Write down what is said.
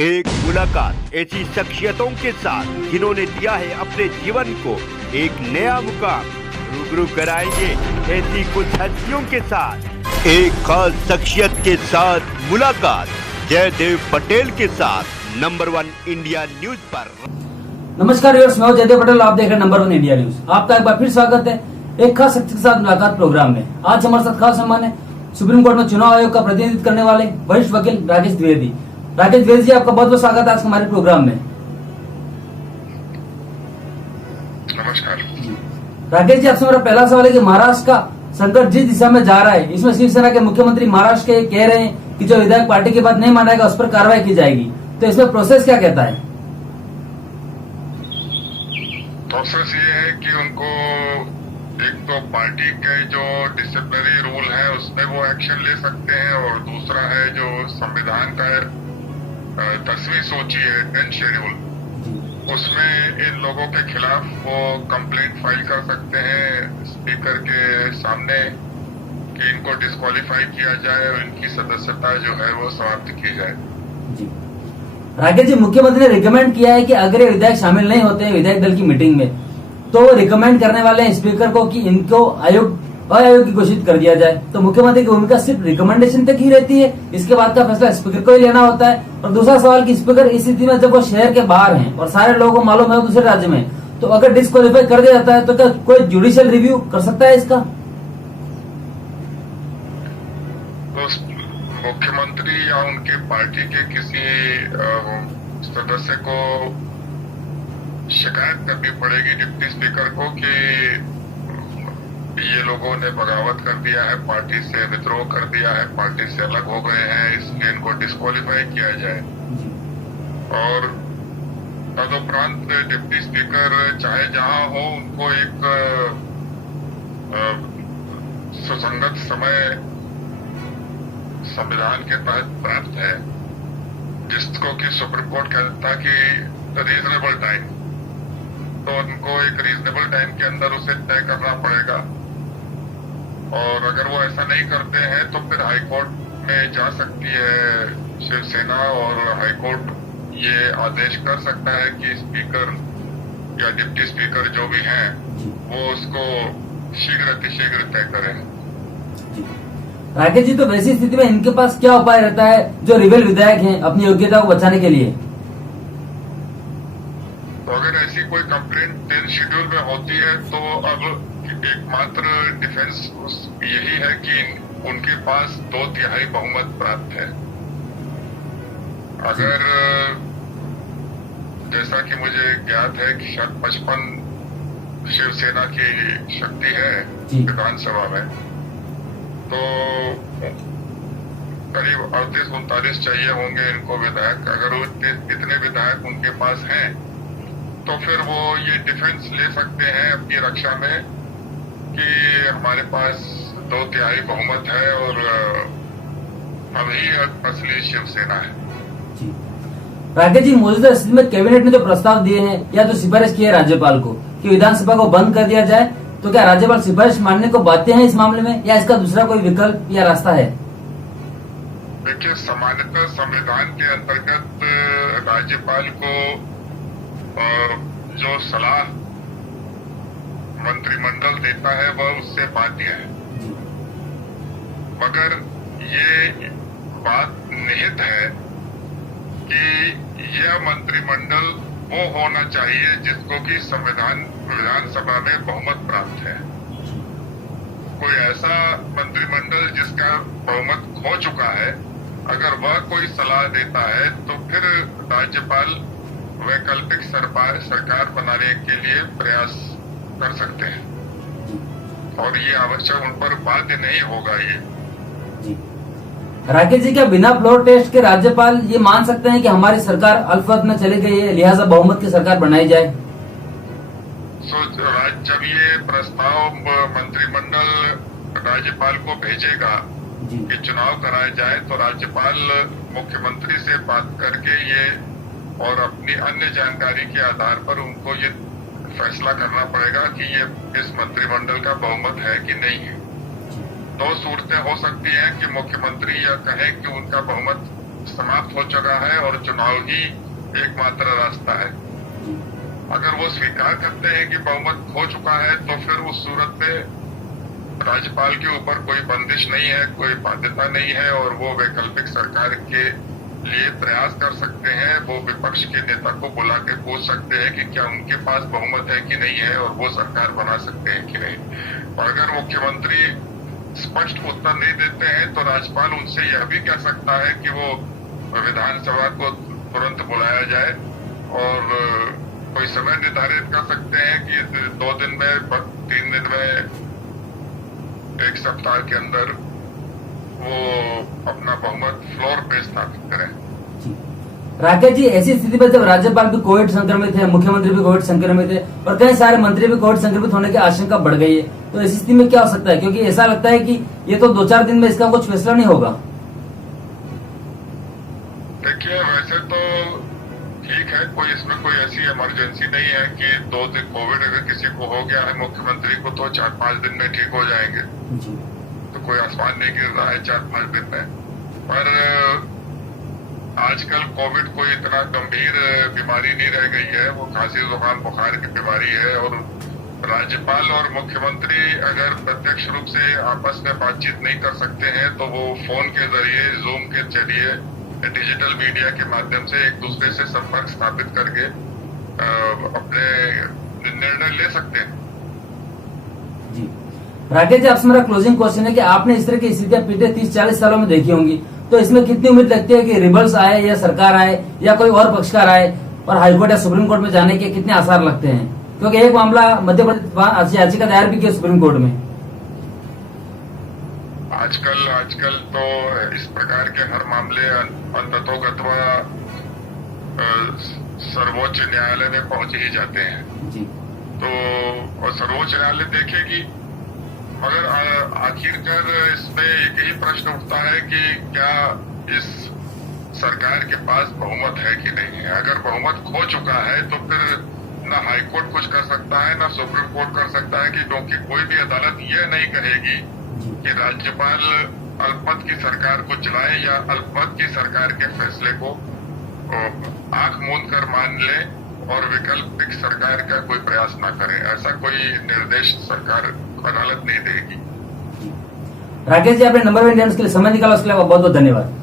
एक मुलाकात ऐसी शख्सियतों के साथ जिन्होंने दिया है अपने जीवन को एक नया मुकाम। रूबरू कराएंगे ऐसी कुछ हस्तियों के साथ एक खास शख्सियत के साथ मुलाकात जयदेव पटेल के साथ नंबर 1 इंडिया न्यूज पर। नमस्कार व्यूअर्स, मैं जयदेव पटेल, आप देख रहे हैं नंबर 1 इंडिया न्यूज। आपका एक बार फिर स्वागत है एक खास शख्स के साथ मुलाकात प्रोग्राम में। आज हमारे साथ खास मेहमान है सुप्रीम कोर्ट में चुनाव आयोग का प्रतिनिधित्व करने वाले वरिष्ठ वकील राकेश द्विवेदी। राकेश द्विवेदी जी, आपका बहुत बहुत स्वागत है आज हमारे प्रोग्राम में। नमस्कार राकेश जी, आपसे मेरा पहला सवाल है कि महाराष्ट्र का संकट जिस दिशा में जा रहा है, इसमें शिवसेना के मुख्यमंत्री महाराष्ट्र के कह रहे हैं कि जो विधायक पार्टी की बात नहीं मानेगा उस पर कार्रवाई की जाएगी, तो इसमें प्रोसेस क्या कहता है? प्रोसेस ये है कि उनको एक तो पार्टी के जो डिसिप्लिनरी रूल है उसमें वो एक्शन ले सकते हैं, और दूसरा है जो संविधान का 10वीं सूची है 10th शेड्यूल, उसमें इन लोगों के खिलाफ वो कंप्लेंट फाइल कर सकते हैं स्पीकर के सामने कि इनको डिस्क्वालीफाई किया जाए और इनकी सदस्यता जो है वो समाप्त की जाए। राकेश जी, मुख्यमंत्री ने रिकमेंड किया है कि अगर ये विधायक शामिल नहीं होते हैं विधायक दल की मीटिंग में, तो वो रिकमेंड करने वाले हैं स्पीकर को कि इनको अयोग्य घोषित कर दिया जाए। तो मुख्यमंत्री की भूमिका सिर्फ रिकमेंडेशन तक ही रहती है, इसके बाद का फैसला स्पीकर को ही लेना होता है। और दूसरा सवाल कि स्पीकर इस स्थिति में जब वो शहर के बाहर हैं और सारे लोगों को मालूम है दूसरे राज्य में, तो अगर डिस्क्वालीफाई कर दिया जाता है तो क्या कोई जुडिशियल रिव्यू कर सकता है इसका? मुख्यमंत्री या उनके पार्टी के किसी सदस्य को शिकायत करनी पड़ेगी डिप्टी स्पीकर को कि ये लोगों ने बगावत कर दिया है, पार्टी से विद्रोह कर दिया है, पार्टी से अलग हो गए हैं, इसलिए इनको डिस्क्वालीफाई किया जाए। और तदुपरांत डिप्टी स्पीकर चाहे जहां हो उनको एक सुसंगत समय संविधान के तहत प्राप्त है, जिसको कि सुप्रीम कोर्ट कहता है कि रीजनेबल टाइम, तो उनको एक रीजनेबल टाइम के अंदर उसे तय करना पड़ेगा। और अगर वो ऐसा नहीं करते हैं तो फिर हाईकोर्ट में जा सकती है शिवसेना, और हाईकोर्ट ये आदेश कर सकता है कि स्पीकर या डिप्टी स्पीकर जो भी हैं वो उसको शीघ्र अतिशीघ्र तय करें। राकेश जी, तो वैसी स्थिति में इनके पास क्या उपाय रहता है जो रिबेल विधायक हैं अपनी योग्यता को बचाने के लिए? तो अगर ऐसी कोई कंप्लेंट 10th शेड्यूल में होती है तो अब एकमात्र डिफेंस यही है कि उनके पास 2/3 बहुमत प्राप्त है। अगर जैसा कि मुझे ज्ञात है कि शायद 55 शिवसेना की शक्ति है विधानसभा में, तो करीब 38-39 चाहिए होंगे इनको विधायक। अगर इतने विधायक उनके पास हैं तो फिर वो ये डिफेंस ले सकते हैं अपनी रक्षा में कि हमारे पास 2/3 बहुमत है और हम ही असली शिवसेना है। राकेश जी, मौजूदा स्थिति में कैबिनेट ने जो प्रस्ताव दिए हैं या जो सिफारिश की है राज्यपाल को कि विधानसभा को बंद कर दिया जाए, तो क्या राज्यपाल सिफारिश मानने को बाध्य हैं इस मामले में, या इसका दूसरा कोई विकल्प या रास्ता है? देखिए, सामान्यतः संविधान के अंतर्गत राज्यपाल को जो सलाह मंत्रिमंडल देता है वह उससे बाध्य है, मगर ये बात निहित है कि यह मंत्रिमंडल वो होना चाहिए जिसको कि विधानसभा में बहुमत प्राप्त है। कोई ऐसा मंत्रिमंडल जिसका बहुमत खो चुका है, अगर वह कोई सलाह देता है तो फिर राज्यपाल वैकल्पिक सरकार बनाने के लिए प्रयास कर सकते हैं, और ये आवश्यक उन पर बाध्य नहीं होगा। ये राकेश जी, क्या बिना फ्लोर टेस्ट के राज्यपाल ये मान सकते हैं कि हमारी सरकार अल्पमत में चली गई है, लिहाजा बहुमत की सरकार बनाई जाए? जब ये प्रस्ताव मंत्रिमंडल राज्यपाल को भेजेगा कि चुनाव कराए जाए, तो राज्यपाल मुख्यमंत्री से बात करके ये और अपनी अन्य जानकारी के आधार पर उनको ये फैसला करना पड़ेगा कि ये इस मंत्रिमंडल का बहुमत है कि नहीं है। 2 सूरतें हो सकती हैं कि मुख्यमंत्री यह कहे कि उनका बहुमत समाप्त हो चुका है और चुनाव ही एकमात्र रास्ता है। अगर वो स्वीकार करते हैं कि बहुमत खो चुका है तो फिर उस सूरत में राज्यपाल के ऊपर कोई बंदिश नहीं है, कोई बाध्यता नहीं है और वो वैकल्पिक सरकार के लिए प्रयास कर सकते हैं। वो विपक्ष के नेता को बुला के पूछ सकते हैं कि क्या उनके पास बहुमत है कि नहीं है और वो सरकार बना सकते हैं कि नहीं। और अगर मुख्यमंत्री स्पष्ट उत्तर नहीं देते हैं तो राज्यपाल उनसे यह भी कह सकता है कि वो विधानसभा को तुरंत बुलाया जाए और कोई समय निर्धारित कर सकते हैं कि 2 दिन में, 3 दिन में, 1 सप्ताह के अंदर वो अपना बहुमत फ्लोर पे स्थापित करें। राकेश जी, ऐसी स्थिति में जब राज्यपाल भी कोविड संक्रमित है, मुख्यमंत्री भी कोविड संक्रमित है और कई सारे मंत्री भी कोविड संक्रमित होने की आशंका बढ़ गई है, तो ऐसी स्थिति में क्या हो सकता है? क्योंकि ऐसा लगता है कि ये तो 2-4 दिन में इसका कुछ फैसला नहीं होगा। देखिए, वैसे तो ठीक है, इसमें कोई ऐसी इमरजेंसी नहीं है कि 2 दिन कोविड अगर किसी को हो गया है मुख्यमंत्री को तो 4-5 दिन में ठीक हो जाएंगे। तो कोई आसमान नहीं गिर रहा है 4-5 दिन में। पर आजकल कोविड कोई इतना गंभीर बीमारी नहीं रह गई है, वो खांसी जुकाम बुखार की बीमारी है। और राज्यपाल और मुख्यमंत्री अगर प्रत्यक्ष रूप से आपस में बातचीत नहीं कर सकते हैं तो वो फोन के जरिए, जूम के जरिए, डिजिटल मीडिया के माध्यम से एक दूसरे से संपर्क स्थापित करके अपने निर्णय ले सकते हैं। जी राकेश जी, आपसे मेरा क्लोजिंग क्वेश्चन है कि आपने इस तरह की स्थितियां पिछले 30-40 सालों में देखी होंगी, तो इसमें कितनी उम्मीद लगती है कि रिबल्स आए या सरकार आए या कोई और पक्षकार आए और हाईकोर्ट या सुप्रीम कोर्ट में जाने के कितने आसार लगते हैं? क्योंकि एक मामला मध्य प्रदेश याचिका दायर भी किया सुप्रीम कोर्ट में। आजकल तो इस प्रकार के हर मामले अंततोगत्वा सर्वोच्च न्यायालय में पहुंच ही जाते हैं। जी। तो और सर्वोच्च न्यायालय देखेगी, मगर आखिरकार इसमें एक ही प्रश्न उठता है कि क्या इस सरकार के पास बहुमत है कि नहीं है। अगर बहुमत खो चुका है तो फिर न हाईकोर्ट कुछ कर सकता है, न सुप्रीम कोर्ट कर सकता है, कि क्योंकि कोई भी अदालत यह नहीं कहेगी कि राज्यपाल अल्पमत की सरकार को चलाए या अल्पमत की सरकार के फैसले को आंख मूंद कर मान ले और वैकल्पिक सरकार का कोई प्रयास ना करे। ऐसा कोई निर्देश सरकार अदालत नहीं देगी। राकेश जी, आपने नंबर 1 इंडियंस के लिए समय निकाला, उसके लिए बहुत बहुत धन्यवाद।